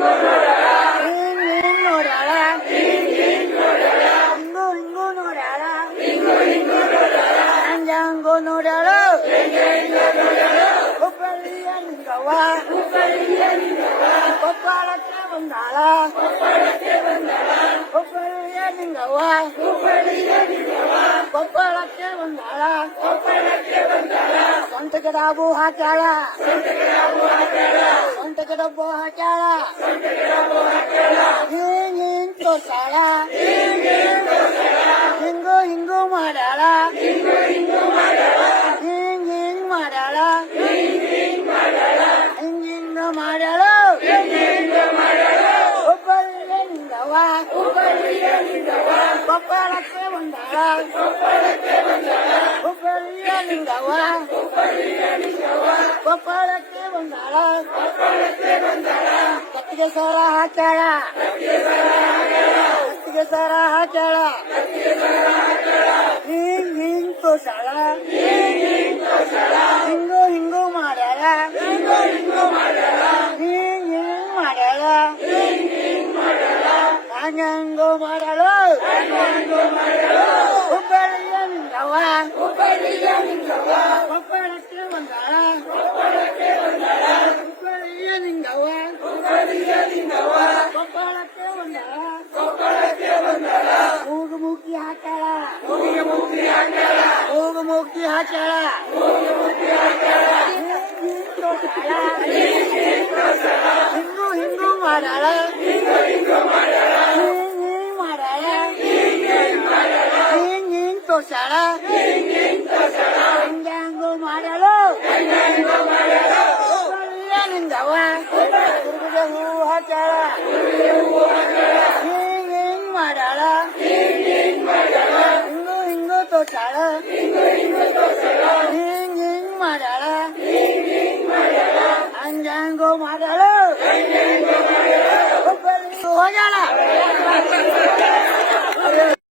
ಹಿಂಗ್ ನೋಡ್ಯಾಳ ಹಿಂಗು ನೋಡ್ಯಾಳ ಹಂಗೋ ನೋಡ್ಯಾಳ ಹುಬ್ಬಳ್ಳಿಯ ನಿಂಗವ್ವ ಕೊಪ್ಪಳಕ್ಕೆ ಬಂದಾಳ ಹುಬ್ಬಳ್ಳಿಯ ನಿಂಗವ್ವ ಕೊಪ್ಪಳಕ್ಕೆ ಬಂದಾಳ ಸ್ವಂತ ಗಿಡಬು ಹಾಕ್ಯಾಳ ಸ್ವಂತ ಗಿಡಬ್ಬು ಹಾಕ್ಯಾಳ ಹಿಂಗ್ ತೋರ್ಸಾಳ ಹಿಂಗು ಮಾಡ್ಯಾಳ ಹಿಂಗ್ ಮಾಡ್ಯಾಳ ಹಿಂಗ ಮಾಡ್ಯಾಳ ಹುಬ್ಬಳ್ಳಿಯ ನಿಂಗವ್ವ ಕೊಪ್ಪಳಕ್ಕೆ ಬಂದಾಳ ಹುಬ್ಬಳ್ಳಿಯ ನಿಂಗವ್ವ ಕೊಪ್ಪಳಕ್ಕೆ ಬಂದಾಳ ಕತ್ತಿಗೆ ಸರ ಹಾಕ್ಯಾಳ ಕತ್ತಿಗೆ ಸರ ಹಾಕ್ಯಾಳ ಹಿಂಗ್ ತೋರ್ಸಾಳ ಹಿಂಗು ಮಾಡ್ಯಾಳ ಹಿಂಗ್ ಮಾಡ್ಯಾಳ ಹಂಗೋ ಮಾಡ್ಯಾಳ ಹುಬ್ಬಳ್ಳಿಯ ನಿಂಗವ್ವ ಕೊಪ್ಪಳಕ್ಕೆ ಬಂದಾಳ ಹುಬ್ಬಳ್ಳಿಯ ನಿಂಗವ್ವ ಕೊಪ್ಪಳಕ್ಕೆ ಬಂದಾಳ ಮೂಗುಮುಖಿ ಹಾಕ್ಯಾಳ ಮೂಗುಮುಖಿ ಹಾಕ್ಯಾಳ ಹಿಂಗು ಮಾಡ್ಯಾಳ ಹಿಂಗ್ ತೋರ್ಸಾಳ ಹಂಗೋ ಮಾಡ್ಯಾಳ ಹುಬ್ಬಳ್ಳಿಯ ನಿಂಗವ್ವ ದುರ್ಗದ ಹೂ ಹಾಕ್ಯಾಳ ಹಿಂಗ್ ಮಾಡ್ಯಾಳ ಹಿಂಗು ತೋರ್ಸಾಳ ಹಿಂಗ್ ಮಾಡ್ಯಾಳ ಹಂಗೋ ಮಾಡ್ಯಾಳ ಹುಬ್ಬಳ್ಳಿ ಹೋಗ್ಯಾಳ